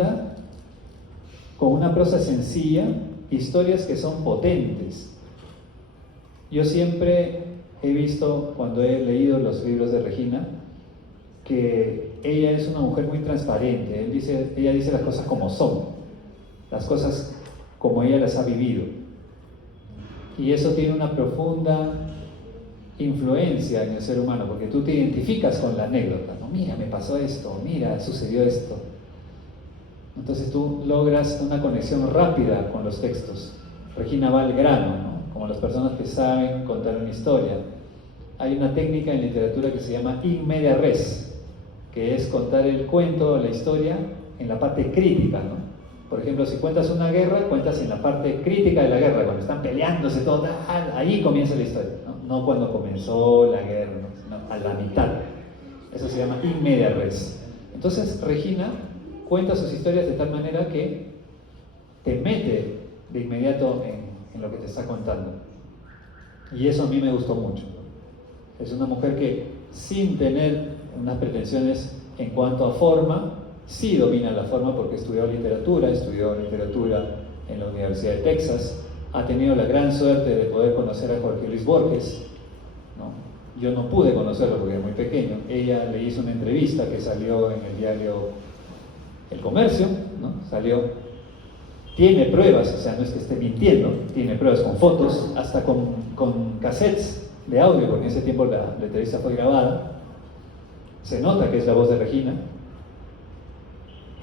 cuenta con una prosa sencilla historias que son potentes. Yo siempre he visto, cuando he leído los libros de Regina, que ella es una mujer muy transparente. Ella dice las cosas como son, las cosas como ella las ha vivido. Y eso tiene una profunda influencia en el ser humano, porque tú te identificas con la anécdota, ¿no? Mira, me pasó esto, mira, sucedió esto. Entonces tú logras una conexión rápida con los textos. Regina va al grano, ¿no? Como las personas que saben contar una historia. Hay una técnica en literatura que se llama in media res, que es contar el cuento o la historia en la parte crítica, ¿no? Por ejemplo, si cuentas una guerra, cuentas en la parte crítica de la guerra, cuando están peleándose todo, ahí comienza la historia, ¿no? No cuando comenzó la guerra, ¿no? Sino a la mitad. Eso se llama in media res. Entonces Regina cuenta sus historias de tal manera que te mete de inmediato en lo que te está contando. Y eso a mí me gustó mucho. Es una mujer que, sin tener unas pretensiones en cuanto a forma, sí domina la forma porque estudió literatura en la Universidad de Texas, ha tenido la gran suerte de poder conocer a Jorge Luis Borges, ¿no? Yo no pude conocerlo porque era muy pequeño. Ella le hizo una entrevista que salió en el diario El Comercio, ¿no? Salió, tiene pruebas, o sea, no es que esté mintiendo, tiene pruebas con fotos, hasta con cassettes de audio, porque en ese tiempo la entrevista fue grabada. Se nota que es la voz de Regina.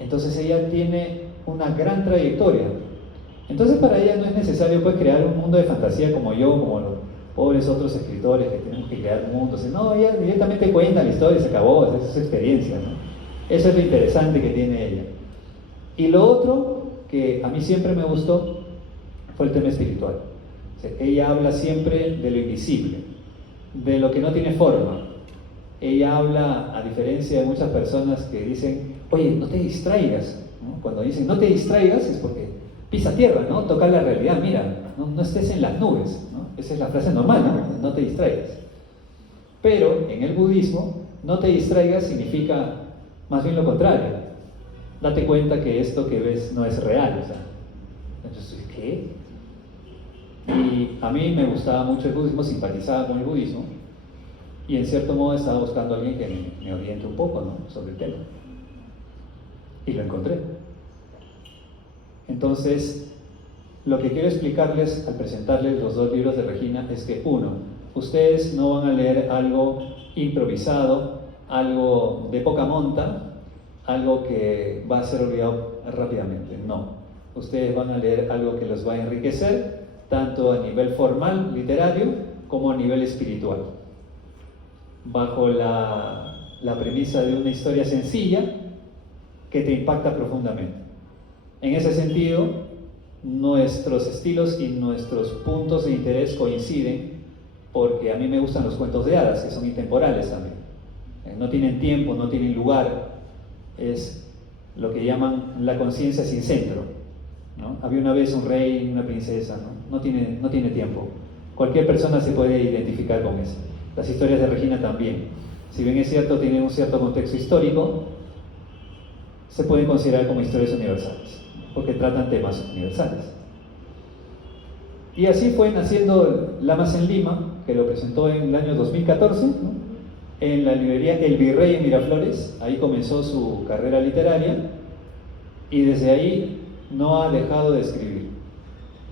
Entonces ella tiene una gran trayectoria. Entonces para ella no es necesario pues crear un mundo de fantasía como yo, como los pobres otros escritores que tenemos que crear mundos. No, ella directamente cuenta la historia y se acabó, esa es su experiencia, ¿no? Eso es lo interesante que tiene ella. Y lo otro que a mí siempre me gustó fue el tema espiritual. O sea, ella habla siempre de lo invisible, de lo que no tiene forma. Ella habla, a diferencia de muchas personas que dicen, oye, no te distraigas, ¿no? Cuando dicen no te distraigas es porque pisa tierra, ¿no? Toca la realidad, mira, no estés en las nubes, ¿no? Esa es la frase normal, ¿no? No te distraigas. Pero en el budismo, no te distraigas significa más bien lo contrario. Date cuenta que esto que ves no es real, o sea. Entonces, ¿qué? Y a mí me gustaba mucho el budismo, simpatizaba con el budismo, y en cierto modo estaba buscando a alguien que me oriente un poco, ¿no? Sobre el tema. Y lo encontré. Entonces, lo que quiero explicarles al presentarles los dos libros de Regina es que, uno, ustedes no van a leer algo improvisado, algo de poca monta, algo que va a ser olvidado rápidamente. No. Ustedes van a leer algo que los va a enriquecer, tanto a nivel formal, literario, como a nivel espiritual. Bajo la premisa de una historia sencilla que te impacta profundamente. En ese sentido, nuestros estilos y nuestros puntos de interés coinciden, porque a mí me gustan los cuentos de hadas, que son intemporales también. No tienen tiempo, no tienen lugar, es lo que llaman la conciencia sin centro, ¿no? Había una vez un rey y una princesa, ¿no? No tiene tiempo. Cualquier persona se puede identificar con eso. Las historias de Regina también. Si bien es cierto, tienen un cierto contexto histórico, se pueden considerar como historias universales, porque tratan temas universales. Y así fue naciendo Lamas en Lima, que lo presentó en el año 2014, ¿no? En la librería El Virrey en Miraflores. Ahí comenzó su carrera literaria y desde ahí no ha dejado de escribir,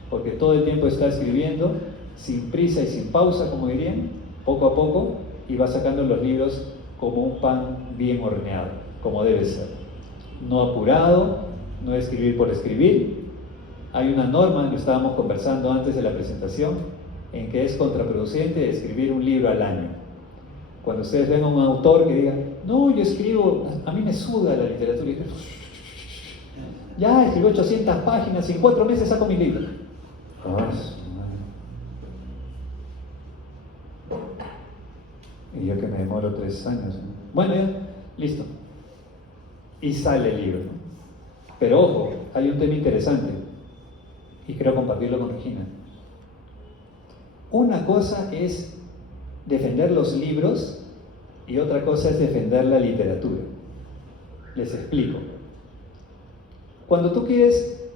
porque todo el tiempo está escribiendo, sin prisa y sin pausa, como dirían, poco a poco, y va sacando los libros como un pan bien horneado, como debe ser. No apurado, no escribir por escribir. Hay una norma, lo estábamos conversando antes de la presentación, en que es contraproducente escribir un libro al año. Cuando ustedes ven a un autor que diga, no, yo escribo, a mí me suda la literatura, y ya escribo 800 páginas y en 4 meses saco mi libro. Y yo que me demoro 3 años, ¿no? Bueno, ya, listo. Y sale el libro, ¿no? Pero ojo, hay un tema interesante y quiero compartirlo con Regina. Una cosa es defender los libros y otra cosa es defender la literatura. Les explico. Cuando tú quieres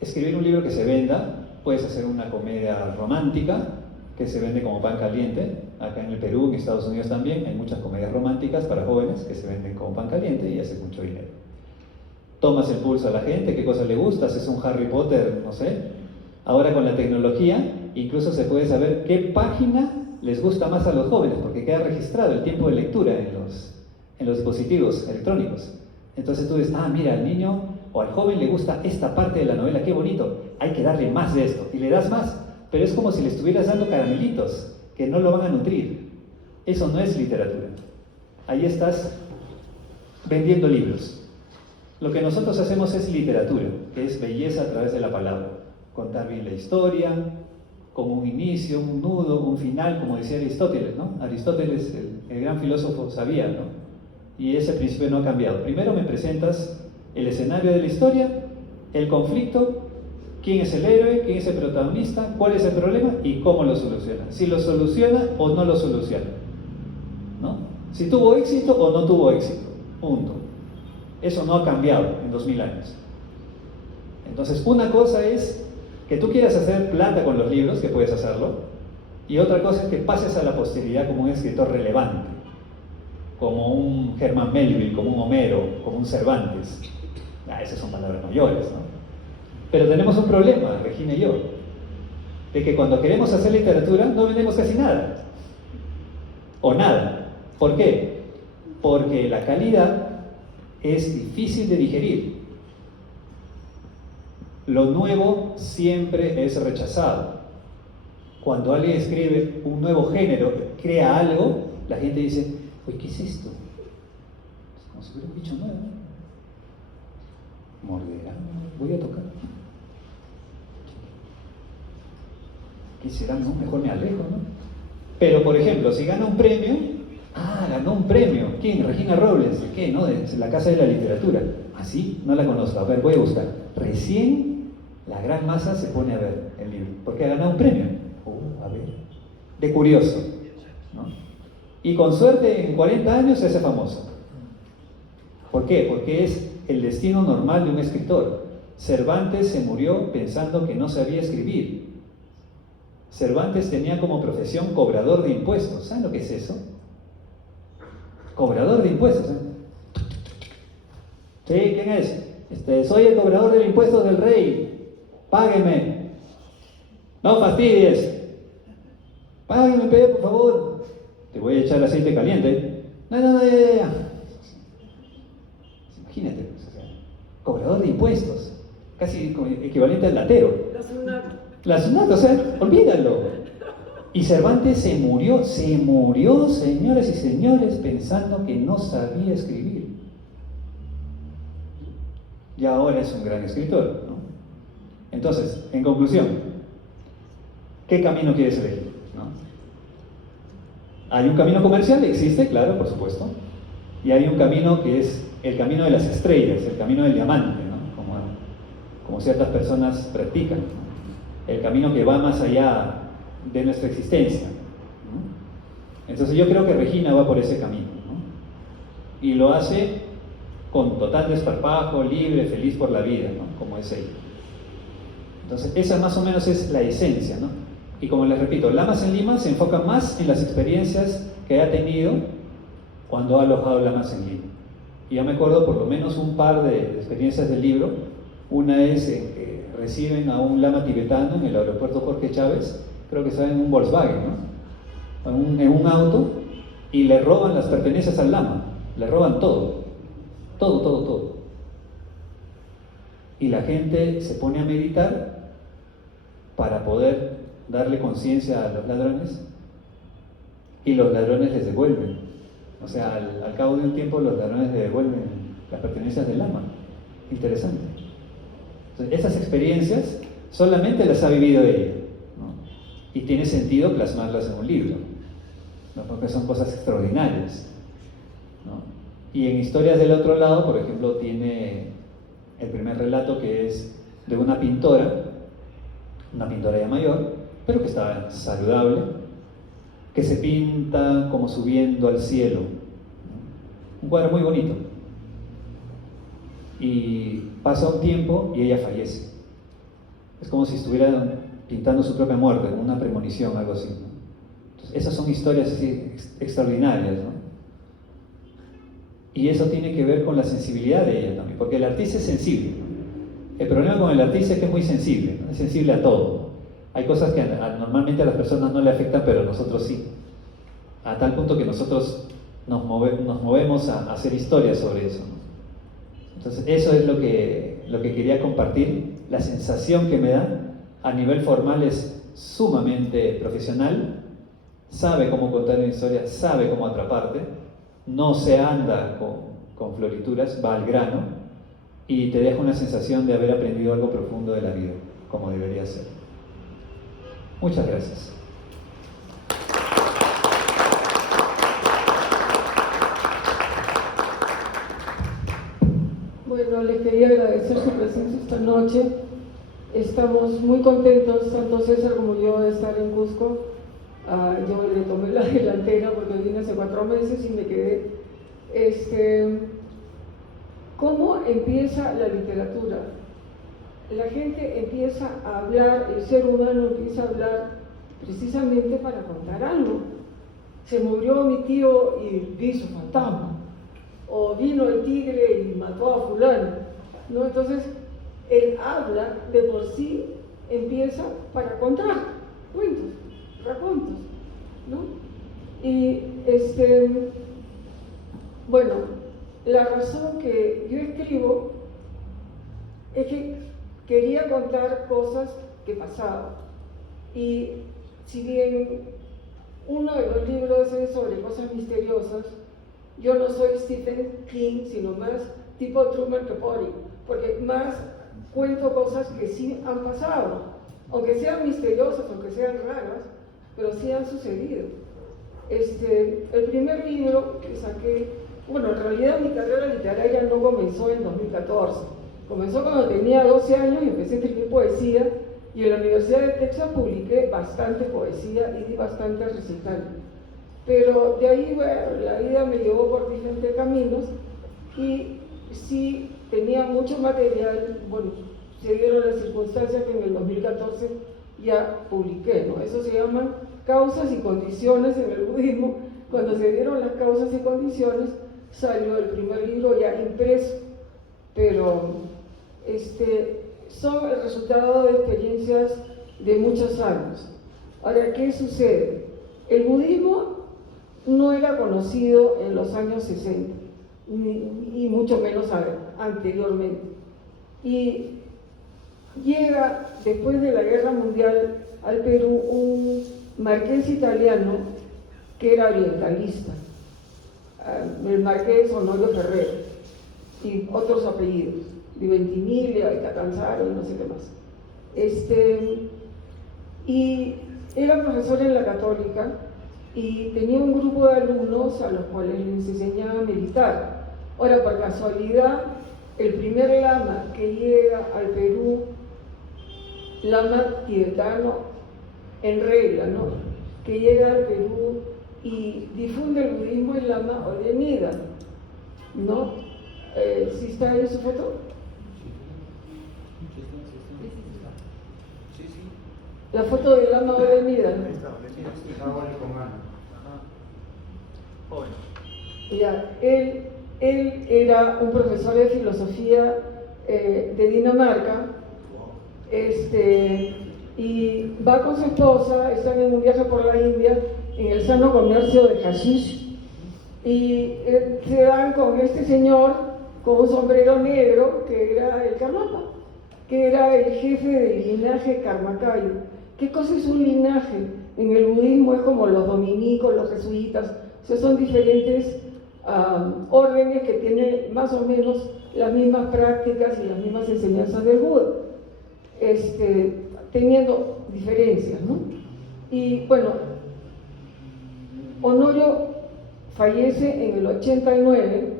escribir un libro que se venda, puedes hacer una comedia romántica que se vende como pan caliente. Acá en el Perú, en Estados Unidos también, hay muchas comedias románticas para jóvenes que se venden como pan caliente y haces mucho dinero. Tomas el pulso a la gente, qué cosa le gusta, haces un Harry Potter, no sé. Ahora con la tecnología, incluso se puede saber qué página les gusta más a los jóvenes, porque queda registrado el tiempo de lectura en los dispositivos electrónicos. Entonces tú dices, mira, al niño o al joven le gusta esta parte de la novela, qué bonito, hay que darle más de esto, y le das más, pero es como si le estuvieras dando caramelitos, que no lo van a nutrir. Eso no es literatura. Ahí estás vendiendo libros. Lo que nosotros hacemos es literatura, que es belleza a través de la palabra. Contar bien la historia, con un inicio, un nudo, un final, como decía Aristóteles, ¿no? Aristóteles, el gran filósofo, sabía, ¿no? Y ese principio no ha cambiado. Primero me presentas el escenario de la historia, el conflicto, quién es el héroe, quién es el protagonista, cuál es el problema y cómo lo soluciona. Si lo soluciona o no lo soluciona, ¿no? Si tuvo éxito o no tuvo éxito, punto. Eso no ha cambiado en 2000 años. Entonces, una cosa es que tú quieras hacer plata con los libros, que puedes hacerlo, y otra cosa es que pases a la posteridad como un escritor relevante, como un Herman Melville, como un Homero, como un Cervantes. Esas son palabras mayores, ¿no? Pero tenemos un problema, Regina y yo, de que cuando queremos hacer literatura no vendemos casi nada, o nada. ¿Por qué? Porque la calidad es difícil de digerir. Lo nuevo siempre es rechazado. Cuando alguien escribe un nuevo género, crea algo, la gente dice, oye, ¿qué es esto? Es como si fuera un bicho nuevo. Morderá, voy a tocar. ¿Qué será? No, mejor me alejo, ¿no? Pero, por ejemplo, si gana un premio, ganó un premio. ¿Quién? Regina Robles. ¿Qué? ¿No? De la Casa de la Literatura. ¿Sí? No la conozco. A ver, voy a buscar. Recién la gran masa se pone a ver el libro, porque ha ganado un premio. A ver. De curioso, ¿no? Y con suerte, en 40 años se hace famoso. ¿Por qué? Porque es el destino normal de un escritor. Cervantes se murió pensando que no sabía escribir. Cervantes tenía como profesión cobrador de impuestos. ¿Saben lo que es eso? Cobrador de impuestos, ¿eh? Sí, ¿quién es? Soy el cobrador de impuestos del rey. Págueme. No fastidies. Págueme, por favor. Te voy a echar aceite caliente. No, ya. Imagínate, cobrador de impuestos. Casi equivalente al latero. La SUNAT, o sea, olvídalo. Y Cervantes se murió, señoras y señores, pensando que no sabía escribir. Y ahora es un gran escritor, ¿no? Entonces, en conclusión, ¿qué camino quieres elegir? ¿No? Hay un camino comercial, existe, claro, por supuesto. Y hay un camino que es el camino de las estrellas, el camino del diamante, ¿no? Como ciertas personas practican, ¿no? El camino que va más allá de nuestra existencia, ¿no? Entonces yo creo que Regina va por ese camino, ¿no? Y lo hace con total desparpajo, libre, feliz por la vida, ¿no? Como es ella. Entonces esa más o menos es la esencia, ¿no? Y como les repito, Lamas en Lima se enfoca más en las experiencias que ha tenido cuando ha alojado Lamas en Lima. Y yo me acuerdo por lo menos un par de experiencias del libro. Una es en que reciben a un lama tibetano en el aeropuerto Jorge Chávez, creo que estaba en un Volkswagen, ¿no? En un auto, y le roban las pertenencias al lama, le roban todo. Y la gente se pone a meditar para poder darle conciencia a los ladrones, y los ladrones les devuelven. O sea, al cabo de un tiempo los ladrones le devuelven las pertenencias del lama. Interesante. Entonces, esas experiencias solamente las ha vivido ella, ¿no? Y tiene sentido plasmarlas en un libro, ¿no? Porque son cosas extraordinarias, ¿no? Y en Historias del Otro Lado, por ejemplo, tiene el primer relato, que es de una pintora ya mayor, pero que está saludable, que se pinta como subiendo al cielo, ¿no? Un cuadro muy bonito. y pasa un tiempo y ella fallece. Es como si estuviera pintando su propia muerte, una premonición, algo así, ¿no? Entonces, esas son historias así extraordinarias, ¿no? Y eso tiene que ver con la sensibilidad de ella también, porque el artista es sensible. El problema con el artista es que es muy sensible, ¿no? Es sensible a todo. Hay cosas que normalmente a las personas no le afectan, pero a nosotros sí. A tal punto que nosotros nos movemos a hacer historias sobre eso, ¿no? Entonces, eso es lo que quería compartir. La sensación que me da a nivel formal es sumamente profesional, sabe cómo contar una historia, sabe cómo atraparte, no se anda con florituras, va al grano y te deja una sensación de haber aprendido algo profundo de la vida, como debería ser. Muchas gracias. Bueno, les quería agradecer su presencia esta noche. Estamos muy contentos, tanto César como yo, de estar en Cusco. Yo le tomé la delantera porque vine hace 4 meses y me quedé. ¿Cómo empieza la literatura? La gente empieza a hablar, el ser humano empieza a hablar precisamente para contar algo. Se murió mi tío y vi su fantasma, o vino el tigre y mató a fulano, ¿no? Entonces, el habla de por sí empieza para contar cuentos, racontos, ¿no? Y bueno, la razón que yo escribo es que quería contar cosas que pasaban. Y si bien uno de los libros es sobre cosas misteriosas, yo no soy Stephen King, sino más tipo Truman Capote, porque más cuento cosas que sí han pasado, aunque sean misteriosas, aunque sean raras, pero sí han sucedido. El primer libro que saqué, bueno, en realidad mi carrera literaria no comenzó en 2014, comenzó cuando tenía 12 años y empecé a escribir poesía, y en la Universidad de Texas publiqué bastante poesía y di bastantes recitales. Pero de ahí, bueno, la vida me llevó por diferentes caminos y sí tenía mucho material. Bueno, se dieron las circunstancias que en el 2014 ya publiqué, ¿no? Eso se llaman causas y condiciones en el budismo. Cuando se dieron las causas y condiciones, salió el primer libro ya impreso, pero son el resultado de experiencias de muchos años. Ahora, ¿qué sucede? El budismo no era conocido en los años 60, y mucho menos anteriormente. Y llega, después de la Guerra Mundial, al Perú un marqués italiano que era orientalista, el marqués Honorio Ferrero, y otros apellidos, de Ventimiglia, de Catanzaro y no sé qué más. Y era profesor en la Católica y tenía un grupo de alumnos a los cuales les enseñaba a meditar. Ahora, por casualidad, el primer lama que llega al Perú, lama tibetano en regla, ¿no?, que llega al Perú y difunde el budismo, el lama Ollanta, ¿no? ¿Sí está ahí su foto? La foto del lama Ollanta. Ya, él era un profesor de filosofía de Dinamarca, y va con su esposa, están en un viaje por la India, en el sano comercio de hashish, y se dan con este señor con un sombrero negro que era el Karmapa, que era el jefe del linaje Karmakayo. ¿Qué cosa es un linaje? En el budismo es como los dominicos, los jesuitas, o sea, son diferentes órdenes que tienen más o menos las mismas prácticas y las mismas enseñanzas del Buda, teniendo diferencias, ¿no? Y bueno, Honorio fallece en el 89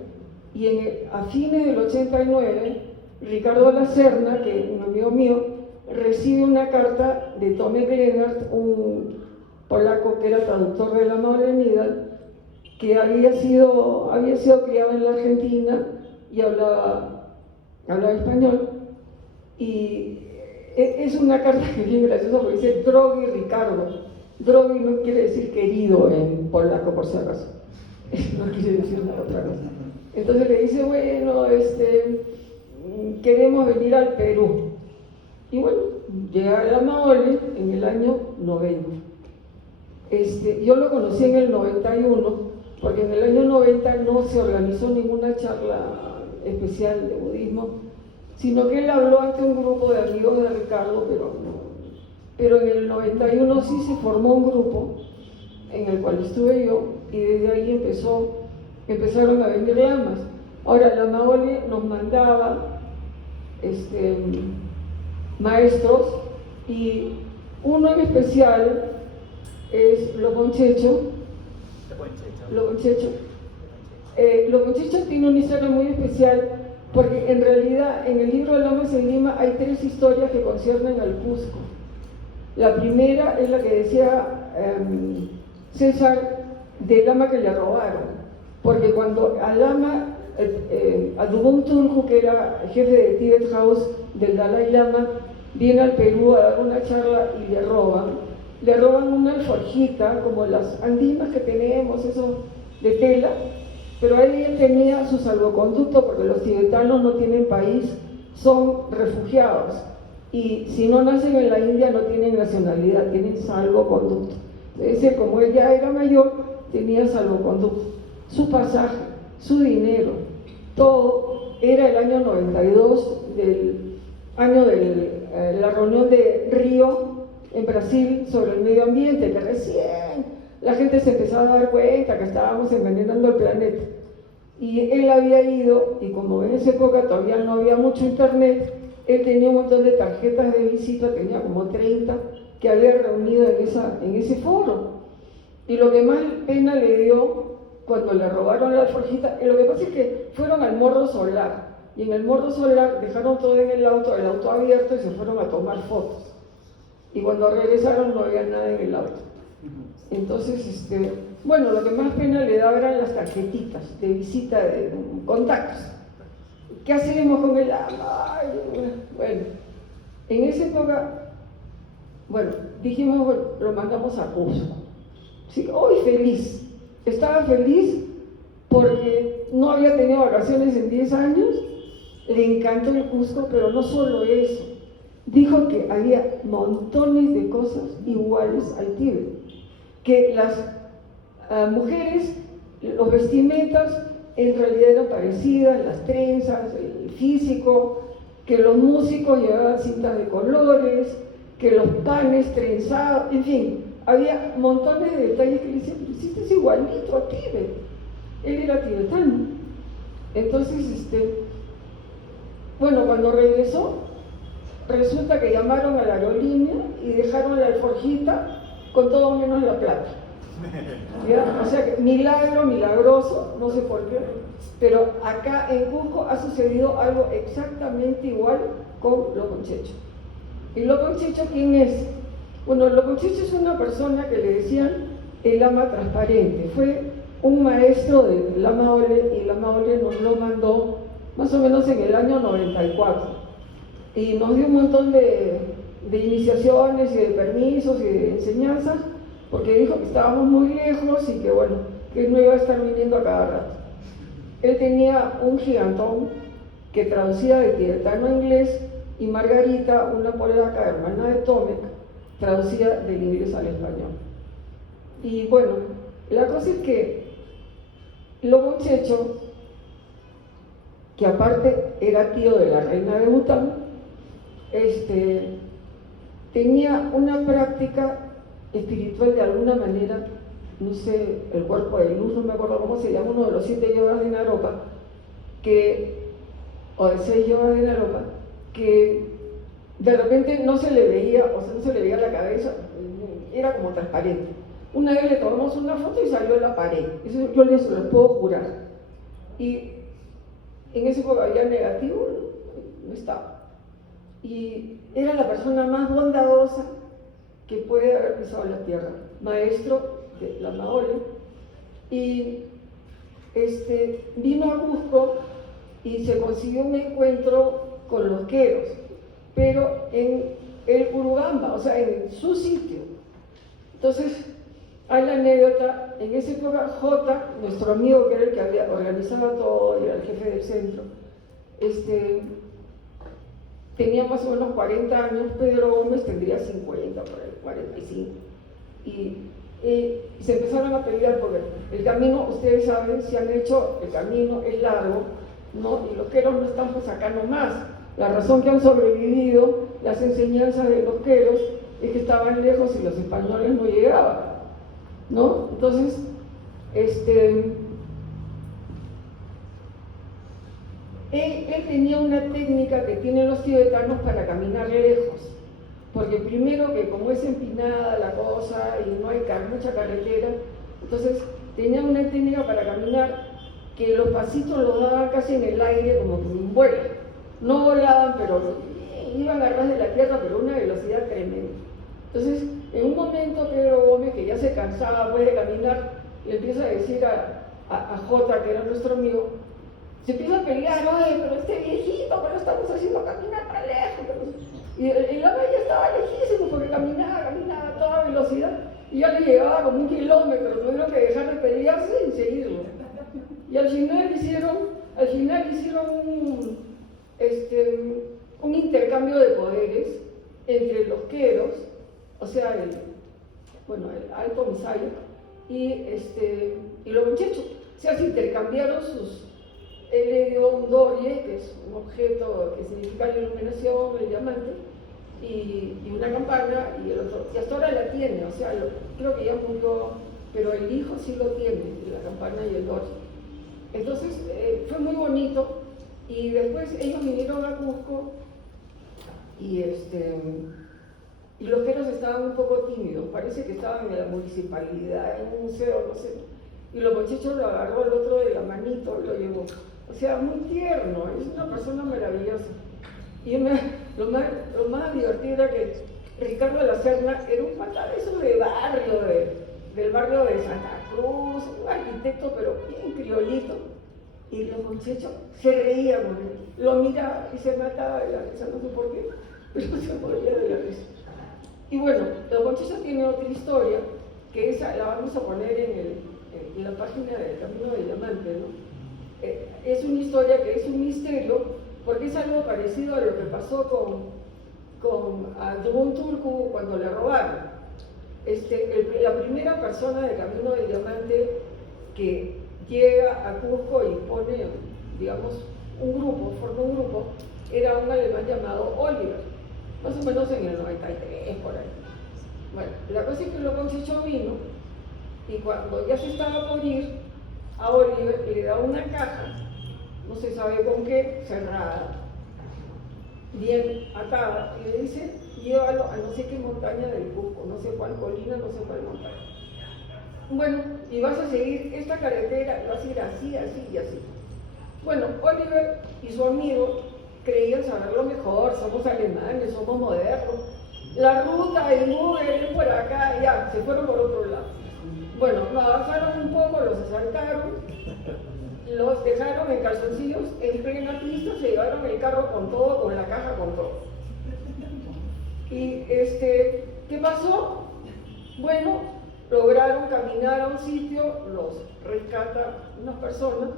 y a fines del 89, Ricardo Lacerna, que es un amigo mío, recibe una carta de Tomek Lenart, un polaco que era traductor de la Ollanta, que había sido criado en la Argentina y hablaba hablaba español, y es una carta que es bien graciosa porque dice Drogi Ricardo. Drogi no quiere decir querido en polaco, por si acaso. No quiere decir nada otra cosa. Entonces le dice, bueno, queremos venir al Perú. Y bueno, llega a la Maole en el año 90. Yo lo conocí en el 91, porque en el año 90 no se organizó ninguna charla especial de budismo, sino que él habló ante un grupo de amigos de Ricardo, pero en el 91 sí se formó un grupo en el cual estuve yo, y desde ahí empezaron a venir lamas. Ahora, la Maole nos mandaba maestros, y uno en especial es Lobon Checho. Lobon Checho tiene una historia muy especial, porque en realidad en el libro de Lamas en Lima hay 3 historias que conciernen al Cusco. La primera es la que decía César del lama que le robaron, porque cuando al lama, a Dubón Tunku, que era jefe de Tibet House del Dalai Lama, viene al Perú a dar una charla y le roban una alforjita como las andinas que tenemos, eso de tela, pero ahí él tenía su salvoconducto, porque los tibetanos no tienen país, son refugiados, y si no nacen en la India no tienen nacionalidad, tienen salvoconducto. Entonces, como él ya era mayor, tenía salvoconducto, su pasaje, su dinero, todo. Era el año 92, del año de la reunión de Río en Brasil sobre el medio ambiente, que recién la gente se empezaba a dar cuenta que estábamos envenenando el planeta. Y él había ido, y como en esa época todavía no había mucho internet, él tenía un montón de tarjetas de visita, tenía como 30, que había reunido en ese foro. Y lo que más pena le dio cuando le robaron la alforjita, lo que pasa es que fueron al Morro Solar, y en el Morro Solar dejaron todo en el auto abierto, y se fueron a tomar fotos. Y cuando regresaron no había nada en el auto. Entonces, bueno, lo que más pena le daba eran las tarjetitas de visita, de contactos. ¿Qué hacemos con el ama? Bueno, en esa época, bueno, dijimos, bueno, lo mandamos a Cusco. Sí, hoy feliz, estaba feliz porque no había tenido vacaciones en 10 años, le encantó el Cusco, pero no solo eso, dijo que había montones de cosas iguales al Tíbet, que las mujeres, los vestimentas en realidad eran parecidas, las trenzas, el físico, que los músicos llevaban cintas de colores, que los panes trenzados, en fin, había montones de detalles que le decían, pero si este es igualito a Tíbet. Él era tibetano. Entonces, bueno, cuando regresó, resulta que llamaron a la aerolínea y dejaron la alforjita con todo menos la plata. ¿Ya? O sea, milagro, milagroso, no sé por qué, pero acá en Cusco ha sucedido algo exactamente igual con Lobon Checho. ¿Y Lobon Checho quién es? Bueno, Lobon Checho es una persona que le decían el lama transparente. Fue un maestro de Lama Ole, y Lama Ole nos lo mandó más o menos en el año 94. Y nos dio un montón de iniciaciones y de permisos y de enseñanzas, porque dijo que estábamos muy lejos y que bueno, que no iba a estar viniendo a cada rato. Él tenía un gigantón que traducía de tibetano a inglés, y Margarita, una polaca hermana de Tomek, traducía del inglés al español. Y bueno, la cosa es que Lobon Checho, que aparte era tío de la reina de Bután, tenía una práctica espiritual de alguna manera, no sé, el cuerpo de luz, no me acuerdo cómo se llama, uno de los 7 yogas de Naropa, o de 6 yogas de Naropa, que de repente no se le veía, o sea, no se le veía la cabeza, era como transparente. Una vez le tomamos una foto y salió la pared, eso yo les lo puedo jurar. Y en esa época había negativo, no estaba. Y era la persona más bondadosa que puede haber pisado la tierra, maestro de Lama Ole. Y vino a Cusco y se consiguió un encuentro con los queros, pero en el Urubamba, o sea, en su sitio. Entonces, hay la anécdota, en esa época J, nuestro amigo que era el que había organizado todo, y era el jefe del centro, tenía más o menos 40 años, Pedro Gómez tendría 50, por ahí, 45. Y se empezaron a pelear porque el camino, ustedes saben, si han hecho, el camino es largo, ¿no? Y los queros no están pues acá nomás. La razón que han sobrevivido las enseñanzas de los queros es que estaban lejos y los españoles no llegaban, ¿no? Entonces, él tenía una técnica que tienen los tibetanos para caminar lejos, porque primero que como es empinada la cosa y no hay mucha carretera, entonces tenía una técnica para caminar que los pasitos los daban casi en el aire como que un vuelo. No volaban, pero iban a ras de la tierra, pero a una velocidad tremenda. Entonces, en un momento Pedro Gómez, que ya se cansaba pues, de caminar, le empieza a decir a Jota, que era nuestro amigo, se empieza a pelear, oye, pero este viejito, pero estamos haciendo caminar tan lejos. Y el hombre ya estaba lejísimo porque caminaba a toda velocidad y ya le llegaba como 1 kilómetro, tuvieron que dejar de pelearse y seguirlo. Y al final hicieron un intercambio de poderes entre los queros, o sea, el alto misayo y los muchachos. O sea, se intercambiaron él le dio un dorie, que es un objeto que significa la iluminación, el diamante, y una campana, y el otro, y hasta ahora la tiene, o sea, creo que ya murió, pero el hijo sí lo tiene, la campana y el dorie. Entonces, fue muy bonito, y después ellos vinieron a Cusco, y los queros estaban un poco tímidos, parece que estaban en la municipalidad, en un museo, no sé, y los muchachos lo agarró el otro de la manito, lo llevó. O sea, muy tierno, es una persona maravillosa. Y lo más divertido era que Ricardo La Serna era un pata de esos de barrio, del barrio de Santa Cruz, un arquitecto pero bien criollito. Y los muchachos se reían con él, lo miraban y se mataba de la risa, no sé por qué, pero se moría de la risa. Y bueno, los muchachos tienen otra historia, que esa la vamos a poner en la página del Camino del Diamante, ¿no? Es una historia que es un misterio, porque es algo parecido a lo que pasó con Adubun Turku cuando le robaron. La primera persona del Camino del Diamante que llega a Cusco y pone, digamos, forma un grupo, era un alemán llamado Oliver, más o menos en el 93, por ahí. Bueno, la cosa es que luego Chicho vino, y cuando ya se estaba por ir, a Oliver le da una caja, no se sabe con qué, cerrada, bien atada, y le dice, llévalo a no sé qué montaña del Cusco, no sé cuál colina, no sé cuál montaña. Bueno, y vas a seguir esta carretera, y vas a ir así, así y así. Bueno, Oliver y su amigo creían saberlo mejor, somos alemanes, somos modernos. La ruta, el Google, por acá, ya, se fueron por otro lado. Bueno, lo avanzaron un poco, los asaltaron, los dejaron en calzoncillos, en plena pista, se llevaron el carro con todo, con la caja con todo. Y ¿qué pasó? Bueno, lograron caminar a un sitio, los rescatan unas personas,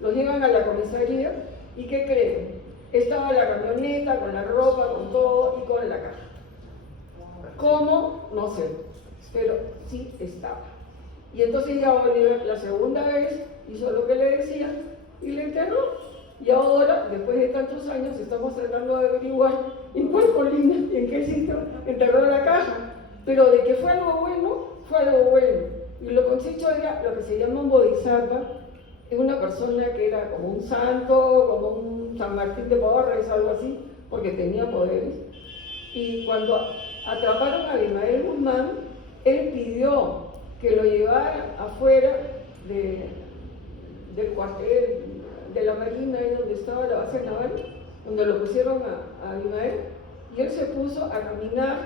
los llevan a la comisaría, ¿y qué creen? Estaba la camioneta, con la ropa, con todo y con la caja. ¿Cómo? No sé, pero sí estaba. Y entonces ya Oliver la segunda vez hizo lo que le decía y le enterró. Y ahora, después de tantos años, estamos tratando de averiguar en cuál colina y en qué sitio enterró la caja. Pero de que fue algo bueno, fue algo bueno. Y lo concepto era lo que se llama un bodhisattva, es una persona que era como un santo, como un San Martín de Porres, algo así, porque tenía poderes. Y cuando atraparon a Abimael Guzmán, él pidió que lo llevaran afuera del cuartel de la Marina, ahí donde estaba la base naval, donde lo pusieron a Abimael, y él se puso a caminar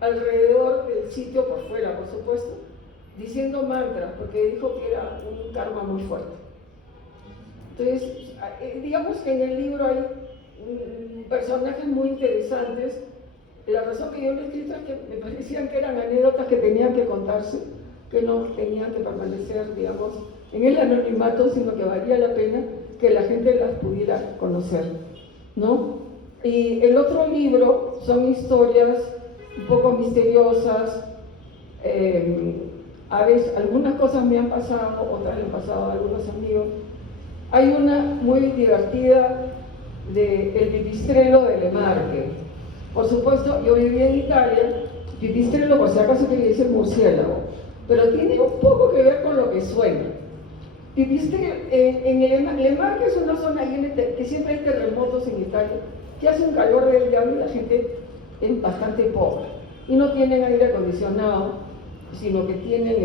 alrededor del sitio por fuera, por supuesto, diciendo mantras, porque dijo que era un karma muy fuerte. Entonces, digamos que en el libro hay personajes muy interesantes. La razón que yo lo he escrito es que me parecían que eran anécdotas que tenían que contarse, que no tenían que permanecer, digamos, en el anonimato, sino que valía la pena que la gente las pudiera conocer, ¿no? Y el otro libro son historias un poco misteriosas. A veces algunas cosas me han pasado, otras le han pasado a algunos amigos. Hay una muy divertida de El Pipistrello de Lemarque. Por supuesto, yo viví en Italia. Pipistrello, por si acaso, quiere decir murciélago, pero tiene un poco que ver con lo que suena. Pipistrello, Lemarque es una zona que siempre hay terremotos en Italia, que hace un calor del diablo y la gente es bastante pobre. Y no tienen aire acondicionado, sino que tienen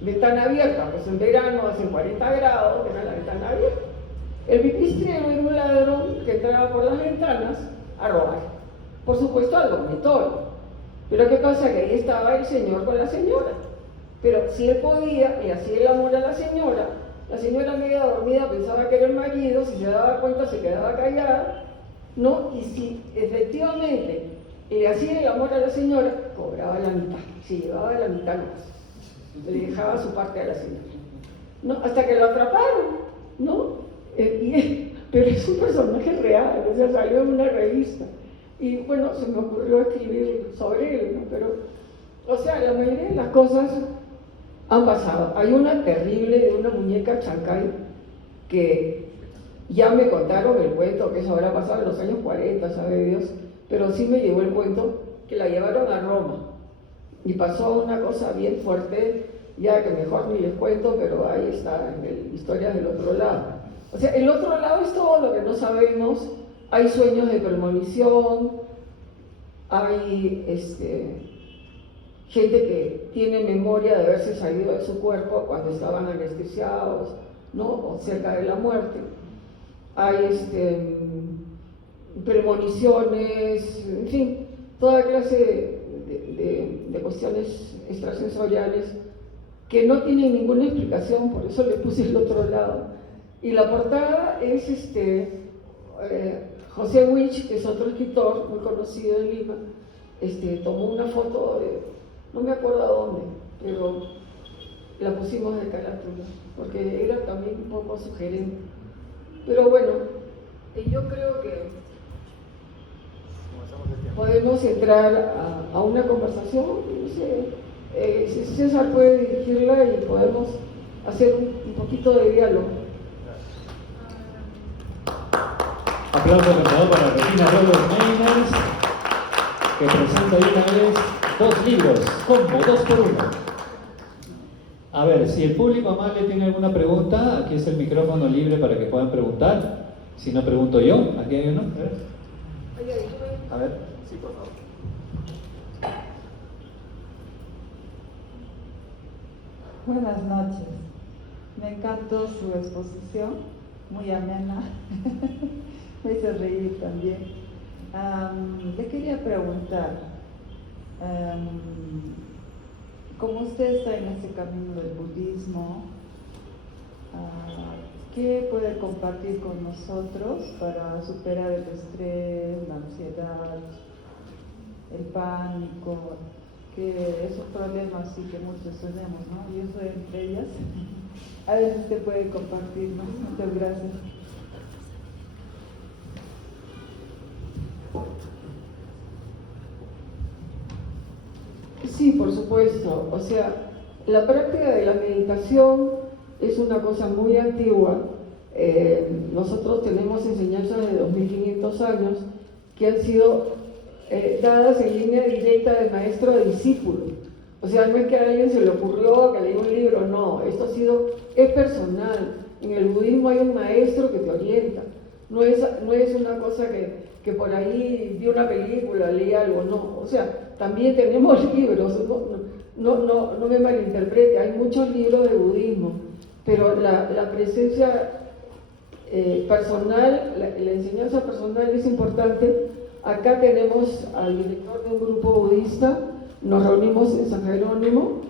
ventana abierta. Pues en verano hacen 40 grados, dejan la ventana abierta. El pipistrello era un ladrón que entraba por las ventanas a robar, por supuesto al dormitorio. Pero ¿qué pasa? Que ahí estaba el señor con la señora. Pero si él podía, le hacía el amor a la señora medio dormida pensaba que era el marido, si se daba cuenta se quedaba callada, ¿no? Y si efectivamente le hacía el amor a la señora, cobraba la mitad, se llevaba la mitad más, le dejaba su parte a la señora, ¿no? Hasta que lo atraparon, ¿no? Pero es un personaje real, o sea, salió en una revista. Y bueno, se me ocurrió escribir sobre él, ¿no? Pero, o sea, la mayoría de las cosas han pasado. Hay una terrible de una muñeca chancay que ya me contaron el cuento, que eso habrá pasado en los años 40, sabe Dios, pero sí me llegó el cuento que la llevaron a Roma y pasó una cosa bien fuerte, ya que mejor ni les cuento, pero ahí está, en Historias del Otro Lado. O sea, el otro lado es todo lo que no sabemos. Hay sueños de premonición, hay gente que tiene memoria de haberse salido de su cuerpo cuando estaban anestesiados, ¿no? O cerca de la muerte. Hay premoniciones, en fin, toda clase de cuestiones extrasensoriales que no tienen ninguna explicación, por eso le puse el otro lado. Y la portada es José Wich, que es otro escritor muy conocido en Lima, tomó una foto de, no me acuerdo a dónde, pero la pusimos de carátula, porque era también un poco sugerente. Pero bueno, yo creo que podemos entrar a una conversación, no sé, César puede dirigirla y podemos hacer un poquito de diálogo. Aplauso encantador para Regina Robles Meyners, que presenta de una vez 2 libros, combo 2 por 1. A ver, si el público amable tiene alguna pregunta, aquí está el micrófono libre para que puedan preguntar. Si no, pregunto yo. Aquí hay uno. A ver. Sí, por favor. Buenas noches. Me encantó su exposición, muy amena. Me hizo reír también. Le quería preguntar, como usted está en este camino del budismo, ¿qué puede compartir con nosotros para superar el estrés, la ansiedad, el pánico, que esos problemas sí que muchos tenemos, ¿no? Yo soy entre ellas. A ver si usted puede compartirnos. Muchas gracias. Sí, por supuesto. O sea, la práctica de la meditación es una cosa muy antigua. Nosotros tenemos enseñanzas de 2500 años que han sido dadas en línea directa de maestro a discípulo. O sea, no es que a alguien se le ocurrió que leí un libro, no, esto es personal. En el budismo hay un maestro que te orienta. No es una cosa que por ahí vi una película, leí algo, no. O sea, también tenemos libros, no me malinterprete, hay muchos libros de budismo, pero la presencia personal, la enseñanza personal es importante. Acá tenemos al director de un grupo budista, nos reunimos en San Jerónimo,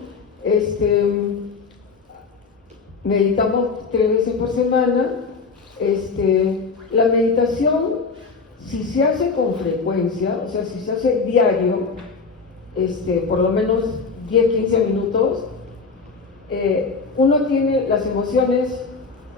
meditamos 3 veces por semana, La meditación, si se hace con frecuencia, o sea, si se hace diario, por lo menos 10-15 minutos, uno tiene las emociones,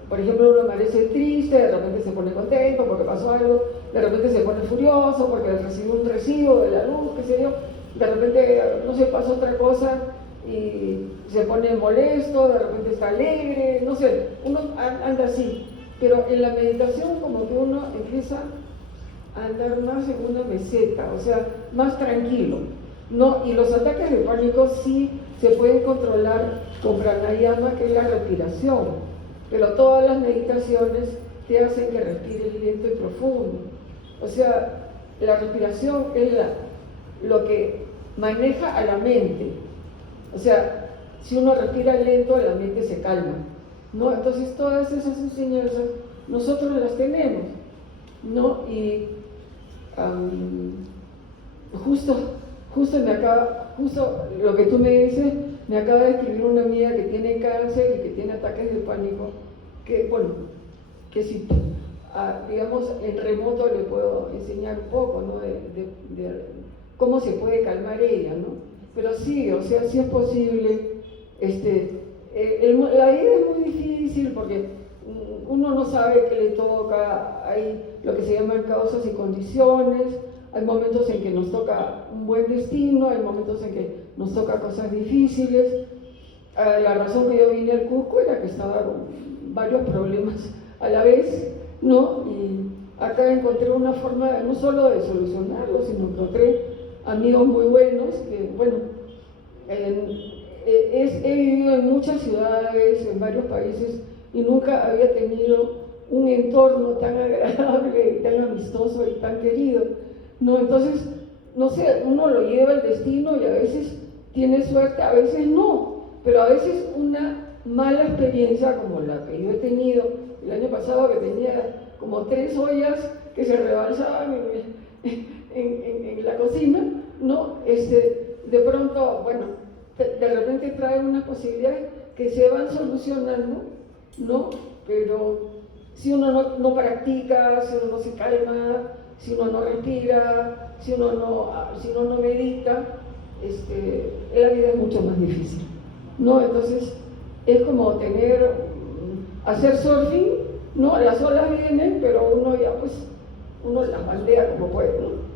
por ejemplo, uno amanece triste, de repente se pone contento porque pasó algo, de repente se pone furioso porque recibió un recibo de la luz, qué sé yo, de repente, no sé, pasa otra cosa y se pone molesto, de repente está alegre, no sé, uno anda así. Pero en la meditación como que uno empieza a andar más en una meseta, o sea, más tranquilo, ¿no? Y los ataques de pánico sí se pueden controlar con pranayama, que es la respiración, pero todas las meditaciones te hacen que respires lento y profundo. O sea, la respiración es lo que maneja a la mente. O sea, si uno respira lento, la mente se calma, ¿no? Entonces todas esas enseñanzas nosotros las tenemos, ¿no? Y justo lo que tú me dices, me acaba de escribir una amiga que tiene cáncer y que tiene ataques de pánico, que bueno, que si digamos en remoto le puedo enseñar un poco, ¿no? de cómo se puede calmar ella, ¿no? Pero sí, o sea, sí es posible. La vida es muy difícil porque uno no sabe qué le toca, hay lo que se llaman causas y condiciones, hay momentos en que nos toca un buen destino, hay momentos en que nos toca cosas difíciles. La razón que yo vine al Cusco era que estaba con varios problemas a la vez, ¿no? Y acá encontré una forma no solo de solucionarlos, sino encontré amigos muy buenos que, bueno, he vivido en muchas ciudades, en varios países, y nunca había tenido un entorno tan agradable, tan amistoso y tan querido, ¿no? Entonces, no sé, uno lo lleva al destino y a veces tiene suerte, a veces no, pero a veces una mala experiencia como la que yo he tenido el año pasado, que tenía como 3 ollas que se rebalsaban en la cocina, ¿no? De pronto, bueno, de repente traen unas posibilidades que se van solucionando, ¿no? Pero si uno no practica, si uno no se calma, si uno no respira, si uno no medita, la vida es mucho más difícil, ¿no? Entonces es como hacer surfing, ¿no? Las olas vienen, pero uno las baldea como puede, ¿no?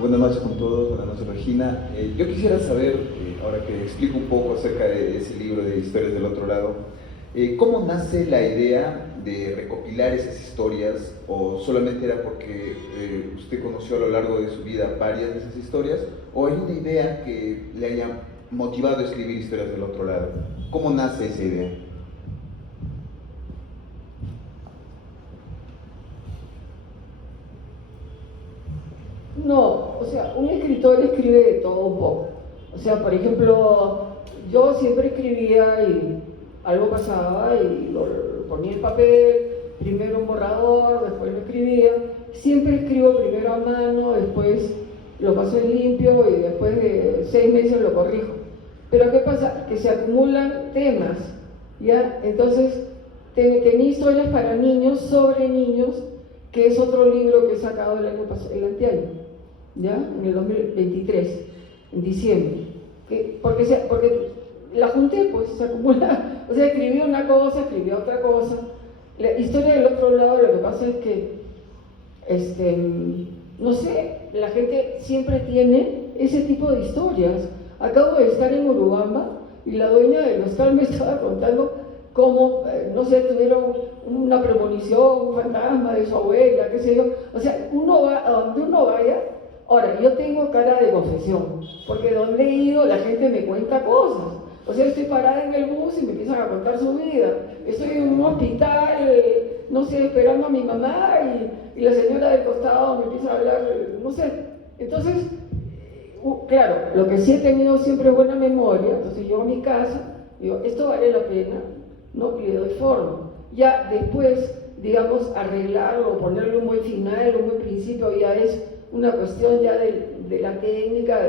Buenas noches con todos, buenas noches Regina. Yo quisiera saber, ahora que explico un poco acerca de ese libro de Historias del Otro Lado, ¿cómo nace la idea de recopilar esas historias? ¿O solamente era porque usted conoció a lo largo de su vida varias de esas historias? ¿O hay una idea que le haya motivado a escribir Historias del Otro Lado? ¿Cómo nace esa idea? No, o sea, un escritor escribe de todo un poco. O sea, por ejemplo, yo siempre escribía y algo pasaba y lo ponía en papel, primero un borrador, después lo escribía. Siempre escribo primero a mano, después lo paso en limpio y después de 6 meses lo corrijo. Pero ¿qué pasa? Que se acumulan temas, ¿ya? Entonces, tenía historias para niños, sobre niños, que es otro libro que he sacado el anteaño, ¿ya? En el 2023, en diciembre. Porque la junté, pues se acumula, o sea, escribí una cosa, escribí otra cosa. La historia del otro lado, lo que pasa es que, no sé, la gente siempre tiene ese tipo de historias. Acabo de estar en Urubamba y la dueña del hostal me estaba contando cómo, no sé, tuvieron una premonición, un fantasma de su abuela, qué sé yo. O sea, uno va a donde uno vaya. Ahora, yo tengo cara de confesión, porque donde he ido la gente me cuenta cosas. O sea, estoy parada en el bus y me empiezan a contar su vida. Estoy en un hospital, no sé, esperando a mi mamá y la señora del costado me empieza a hablar, no sé. Entonces, claro, lo que sí he tenido siempre es buena memoria. Entonces yo a mi casa digo, esto vale la pena, ¿no? Y le doy forma. Ya después, digamos, arreglarlo, ponerle un buen final, un buen principio, ya es una cuestión ya de la técnica,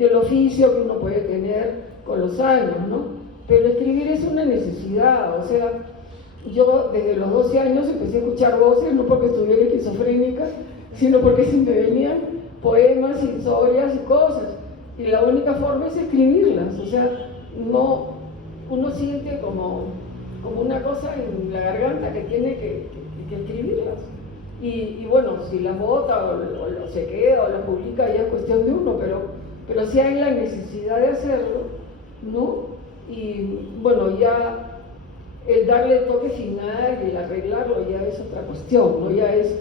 del oficio que uno puede tener con los años, ¿no? Pero escribir es una necesidad, o sea, yo desde los 12 años empecé a escuchar voces, no porque estuviera esquizofrénica, sino porque se me venían poemas, historias y cosas, y la única forma es escribirlas, o sea, no, uno siente como una cosa en la garganta que tiene que escribirlas. Y bueno, si las bota o se queda o las publica ya es cuestión de uno, pero si hay la necesidad de hacerlo, ¿no? Y bueno, ya el darle el toque final y el arreglarlo ya es otra cuestión, ¿no? Ya es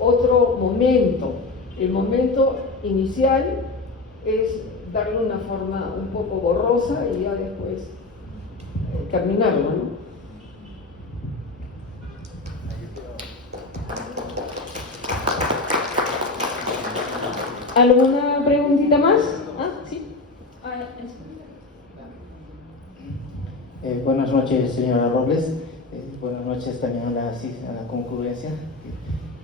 otro momento. El momento inicial es darle una forma un poco borrosa y ya después terminarlo, ¿no? ¿Alguna preguntita más? ¿Ah, sí? Buenas noches, señora Robles. Buenas noches también a la concurrencia.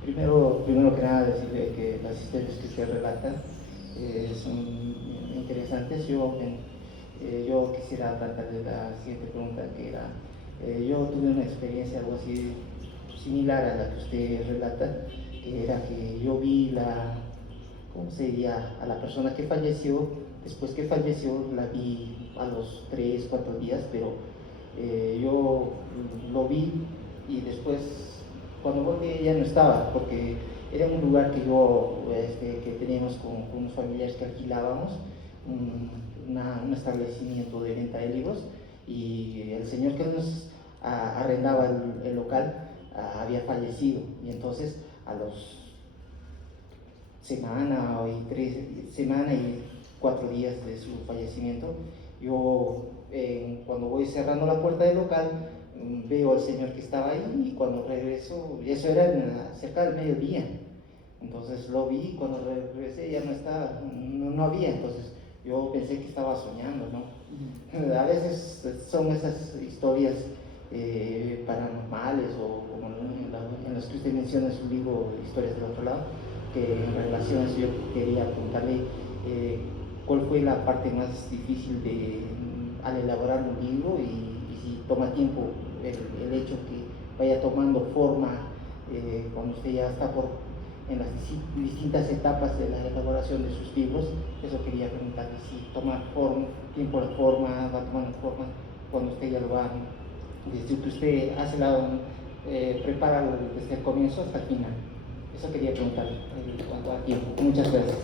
Primero que nada, decirle que las historias que usted relata son interesantes. Yo quisiera plantearle la siguiente pregunta, que era, yo tuve una experiencia algo así similar a la que usted relata, que era que yo vi ¿cómo se diría? A la persona que falleció. Después que falleció la vi a los 3, 4 días, pero yo lo vi y después cuando volví ya no estaba, porque era un lugar que que teníamos con unos familiares que alquilábamos, un establecimiento de venta de libros, y el señor que nos arrendaba el local había fallecido, y entonces a los semana y 4 días de su fallecimiento, yo cuando voy cerrando la puerta del local veo al señor que estaba ahí, y cuando regreso, y eso era cerca del mediodía, entonces lo vi, y cuando regresé ya no estaba, no había, entonces yo pensé que estaba soñando, ¿no? A veces son esas historias paranormales o como en las que usted menciona en su libro Historias del Otro Lado, que en relación a eso yo quería preguntarle cuál fue la parte más difícil al elaborar un libro, y si toma tiempo el hecho que vaya tomando forma cuando usted ya está en las distintas etapas de la elaboración de sus libros. Eso quería preguntarle, si toma tiempo la forma, va tomando forma cuando usted ya lo va, desde que usted prepara desde el comienzo hasta el final. Eso quería preguntarle en cuanto a tiempo. Muchas gracias.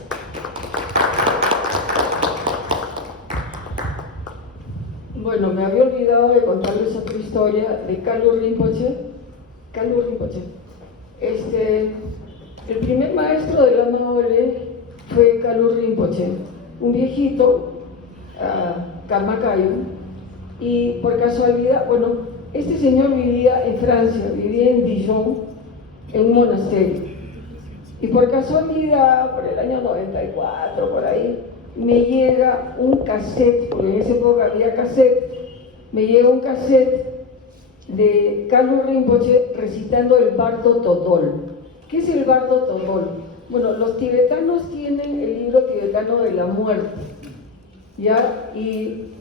Bueno, me había olvidado de contarles otra historia de Kalu Rinpoche. El primer maestro de Lama Ole fue Kalu Rinpoche, un viejito, Karma Kayu, y por casualidad, bueno, este señor vivía en Francia, vivía en Dijon, en un monasterio. Y por casualidad, por el año 94, por ahí, me llega un cassette, porque en esa época había cassette, me llega un cassette de Kalu Rinpoche recitando el Bardo Todol. ¿Qué es el Bardo Todol? Bueno, los tibetanos tienen el libro tibetano de la muerte, ¿ya? Y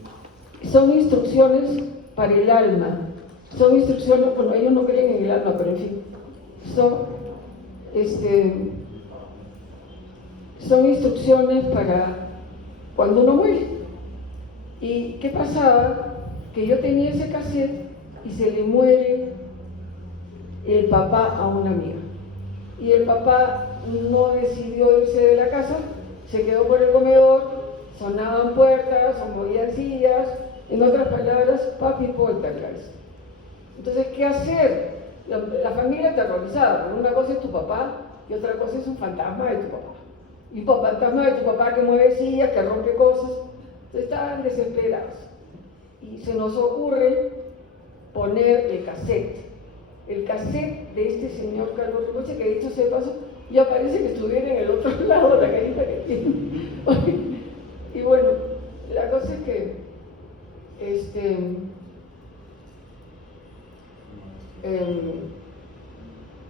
son instrucciones para el alma. Son instrucciones, bueno, ellos no creen en el alma, pero en fin, son instrucciones para cuando uno muere. ¿Y qué pasaba? Que yo tenía ese cassette y se le muere el papá a una amiga. Y el papá no decidió irse de la casa, se quedó por el comedor, sonaban puertas, se movían sillas, en otras palabras, papi poltergeist. Entonces, ¿qué hacer? La familia aterrorizada, porque una cosa es tu papá y otra cosa es un fantasma de tu papá. Y un fantasma de tu papá que mueve sillas, que rompe cosas. Entonces estaban desesperados. Y se nos ocurre poner el cassette de este señor Carlos Rinpoche, que dicho sea de paso, ya parece que estuviera en el otro lado de la carita que tiene. Y bueno, la cosa es que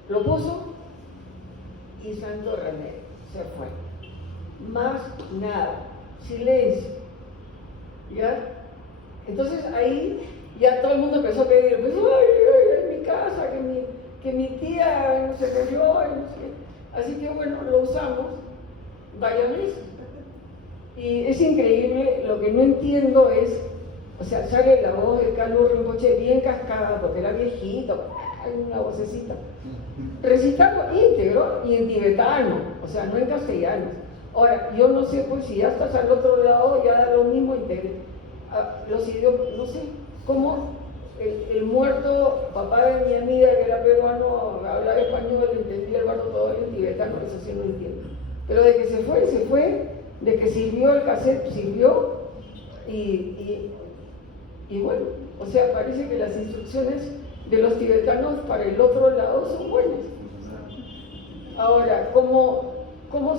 lo puso y santo remedio, se fue. Más nada. silencio, ¿ya? Entonces ahí ya todo el mundo empezó a pedir, pues, ay, en mi casa, que mi tía se murió, y no sé qué. Así que bueno, lo usamos varias veces. Y es increíble, lo que no entiendo es, o sea, sale la voz de Carlos Rinpoche bien cascada, porque era viejito, hay una vocecita, recitando íntegro y en tibetano, o sea, no en castellano. Ahora, yo no sé, pues si ya estás al otro lado, ya da lo mismo los idiomas, no sé, cómo el muerto, papá de mi amiga que era peruano, hablaba español, entendía el barro todo en tibetano, eso sí no entiendo. Pero de que se fue, de que sirvió el cassette, sirvió, y bueno, o sea, parece que las instrucciones de los tibetanos para el otro lado son buenas. Ahora, ¿cómo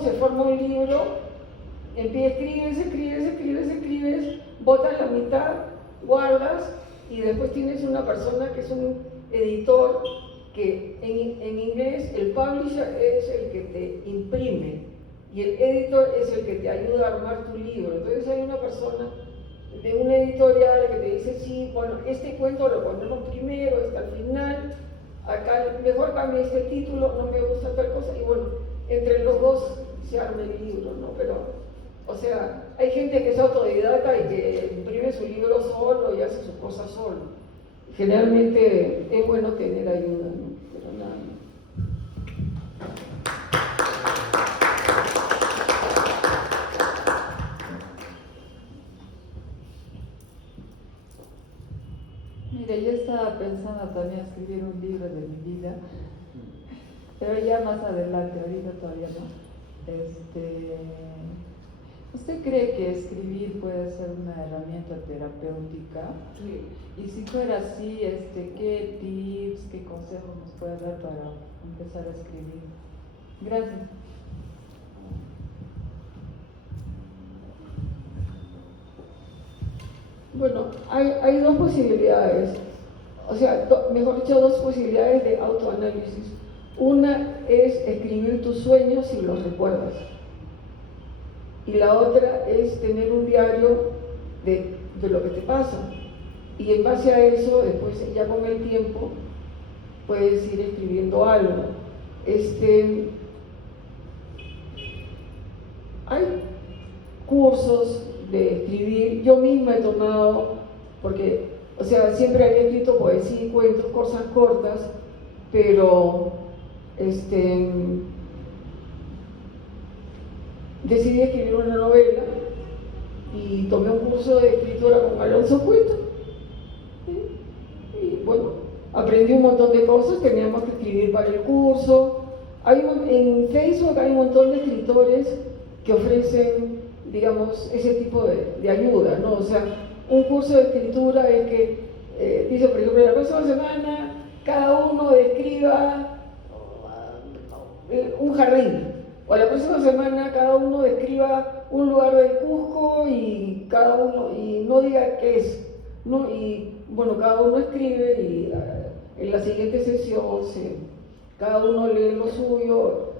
se forma un libro? Escribes, botas la mitad, guardas, y después tienes una persona que es un editor, que en inglés el publisher es el que te imprime y el editor es el que te ayuda a armar tu libro. Entonces hay una persona de una editorial que te dice, sí, bueno, este cuento lo ponemos primero, está al final, acá mejor cambia este título, no me gusta tal cosa, y bueno, entre los dos se arma el libro, ¿no? Pero, o sea, hay gente que es autodidacta y que imprime su libro solo y hace sus cosas solo. Generalmente es bueno tener ayuda, ¿no? Pero nada. Mira, yo estaba pensando también escribir un libro de mi vida, pero ya más adelante, ahorita todavía no. ¿Usted cree que escribir puede ser una herramienta terapéutica? Sí. Y si fuera así, ¿qué tips, qué consejos nos puede dar para empezar a escribir? Gracias. Bueno, hay dos posibilidades, o sea, mejor dicho, dos posibilidades de autoanálisis. Una es escribir tus sueños si los recuerdas. Y la otra es tener un diario de lo que te pasa. Y en base a eso, después ya con el tiempo, puedes ir escribiendo algo. Hay cursos de escribir, yo misma he tomado, porque, o sea, siempre había escrito poesía y cuentos, cosas cortas, pero decidí escribir una novela y tomé un curso de escritura con Alonso Cueto. Y bueno, aprendí un montón de cosas, teníamos que escribir para el curso. En Facebook hay un montón de escritores que ofrecen, digamos, ese tipo de ayuda, ¿no? O sea, un curso de escritura es que dice, por ejemplo, la próxima semana cada uno describa un jardín, o la próxima semana cada uno describa un lugar del Cusco y cada uno, y no diga qué es, ¿no? Y bueno, cada uno escribe y en la siguiente sesión cada uno lee lo suyo,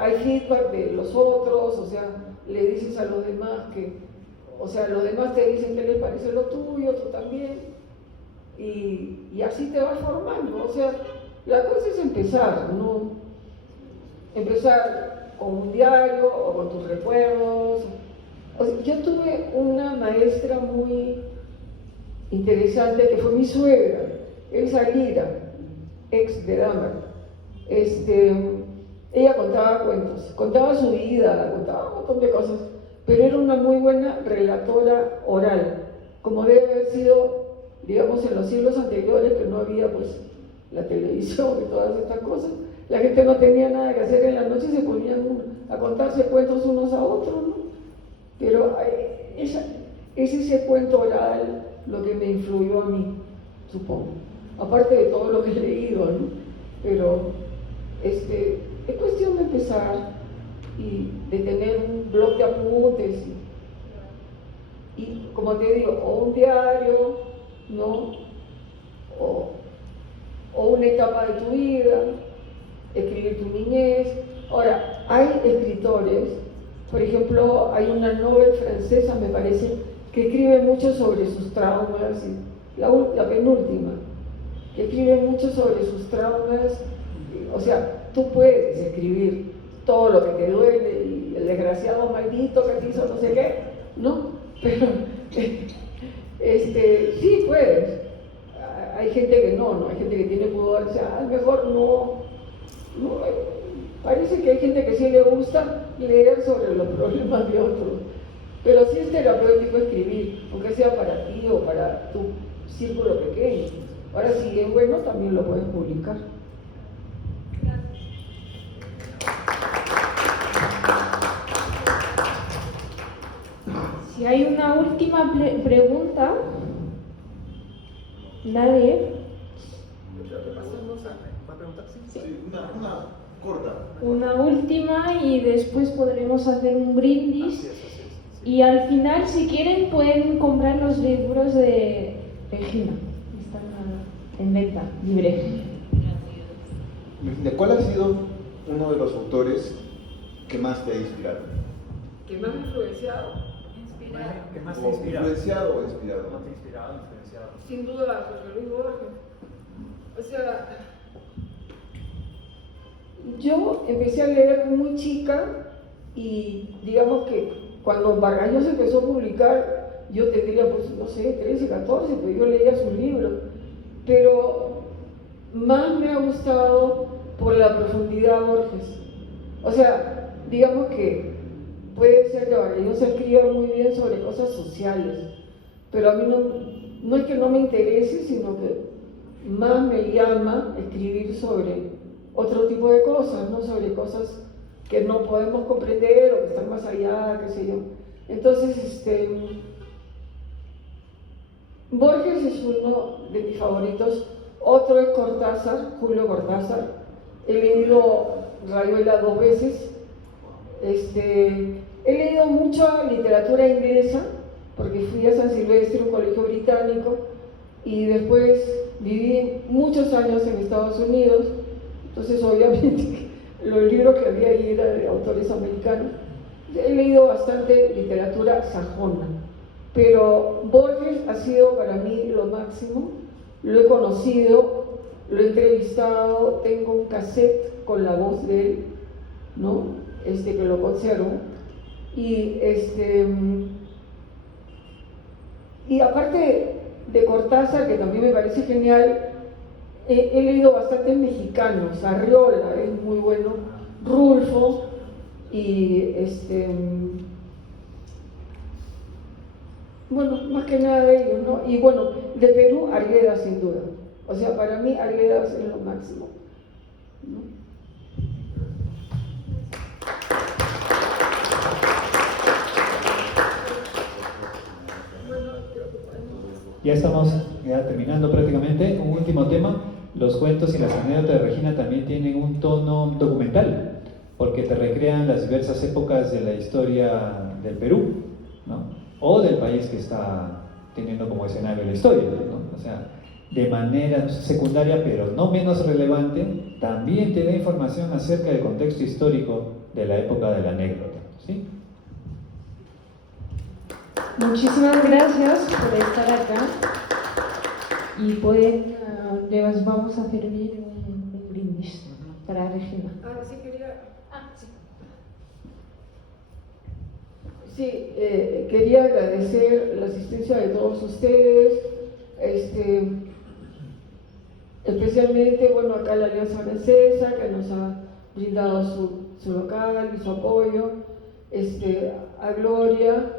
hay feedback de los otros, o sea, le dices a los demás o sea, los demás te dicen qué les parece lo tuyo, tú también, y así te vas formando. O sea, la cosa es empezar, ¿no? Empezar con un diario o con tus recuerdos. O sea, yo tuve una maestra muy interesante que fue mi suegra, Elsa Lira, ex de Dahmer. Ella contaba cuentos, contaba su vida, contaba un montón de cosas, pero era una muy buena relatora oral, como debe haber sido, digamos, en los siglos anteriores, que no había pues la televisión y todas estas cosas. La gente no tenía nada que hacer en la noche y se ponían a contarse cuentos unos a otros, ¿no? Pero es ese cuento oral lo que me influyó a mí, supongo, aparte de todo lo que he leído, ¿no? Pero es cuestión de empezar y de tener un blog de apuntes y como te digo, o un diario, ¿no? O una etapa de tu vida, escribir tu niñez. Ahora, hay escritores Por ejemplo, hay una novela francesa, me parece, que escribe mucho sobre sus traumas, la penúltima, que escribe mucho sobre sus traumas. O sea, tú puedes escribir todo lo que te duele y el desgraciado maldito que te hizo no sé qué, ¿no? Pero sí puedes. Hay gente que no, hay gente que tiene pudor, o sea, a lo mejor no. Parece que hay gente que sí le gusta leer sobre los problemas de otros, pero sí es terapéutico escribir, aunque sea para ti o para tu círculo pequeño. Ahora, si es bueno, también lo puedes publicar. Si hay una última pregunta, nadie. Una corta. Una última y después podremos hacer un brindis. Y al final, si quieren, pueden comprar los libros de Regina. Están en venta, libre. ¿Cuál ha sido uno de los autores que más te ha inspirado? ¿Qué más me ha influenciado? ¿Qué más ¿O influenciado o inspirado? Influenciado. Sin duda, José Luis Borges. O sea, yo empecé a leer muy chica y digamos que cuando Vargas Llosa empezó a publicar, yo tendría, pues, no sé, 13, 14, pues yo leía sus libros. Pero más me ha gustado por la profundidad Borges. O sea, digamos que puede ser que Vargas Llosa escriba muy bien sobre cosas sociales, pero a mí no es que no me interese, sino que más me llama escribir sobre otro tipo de cosas, ¿no? Sobre cosas que no podemos comprender o que están más allá, qué sé yo. Entonces, Borges es uno de mis favoritos. Otro es Cortázar, Julio Cortázar. He leído Rayuela 2 veces. He leído mucha literatura inglesa, porque fui a San Silvestre, un colegio británico, y después viví muchos años en Estados Unidos. Entonces, obviamente, los libros que había ahí eran de autores americanos. He leído bastante literatura sajona, pero Borges ha sido para mí lo máximo. Lo he conocido, lo he entrevistado, tengo un cassette con la voz de él, ¿no? Que lo conservo. Y aparte de Cortázar, que también me parece genial, he leído bastantes mexicanos. Arriola es muy bueno, Rulfo, y bueno, más que nada de ellos, ¿no? Y bueno, de Perú, Arguedas, sin duda. O sea, para mí Arguedas es lo máximo, ¿no? Ya estamos terminando prácticamente. Un último tema. Los cuentos y las anécdotas de Regina también tienen un tono documental, porque te recrean las diversas épocas de la historia del Perú, ¿no? O del país que está teniendo como escenario la historia, ¿no? O sea, de manera secundaria, pero no menos relevante, también te da información acerca del contexto histórico de la época de la anécdota, ¿sí? Muchísimas gracias por estar acá y les vamos a servir un brindis para Regina. Sí, quería... sí. Sí, quería agradecer la asistencia de todos ustedes, especialmente, bueno, acá la Alianza Francesa, que nos ha brindado su local y su apoyo, a Gloria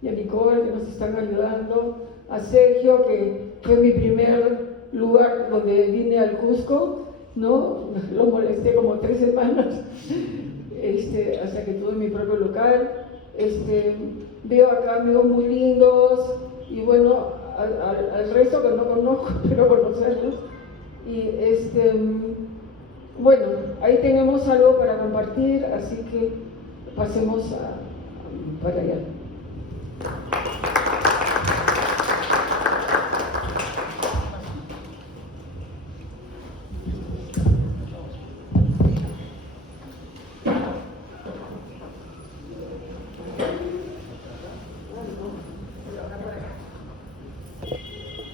y a Nicole, que nos están ayudando, a Sergio, que fue mi primer lugar donde vine al Cusco, ¿no? Lo molesté como 3 semanas, hasta que tuve mi propio local. Veo acá amigos muy lindos y bueno, al resto que no conozco, pero conocerlos. Y bueno, ahí tenemos algo para compartir, así que pasemos para allá.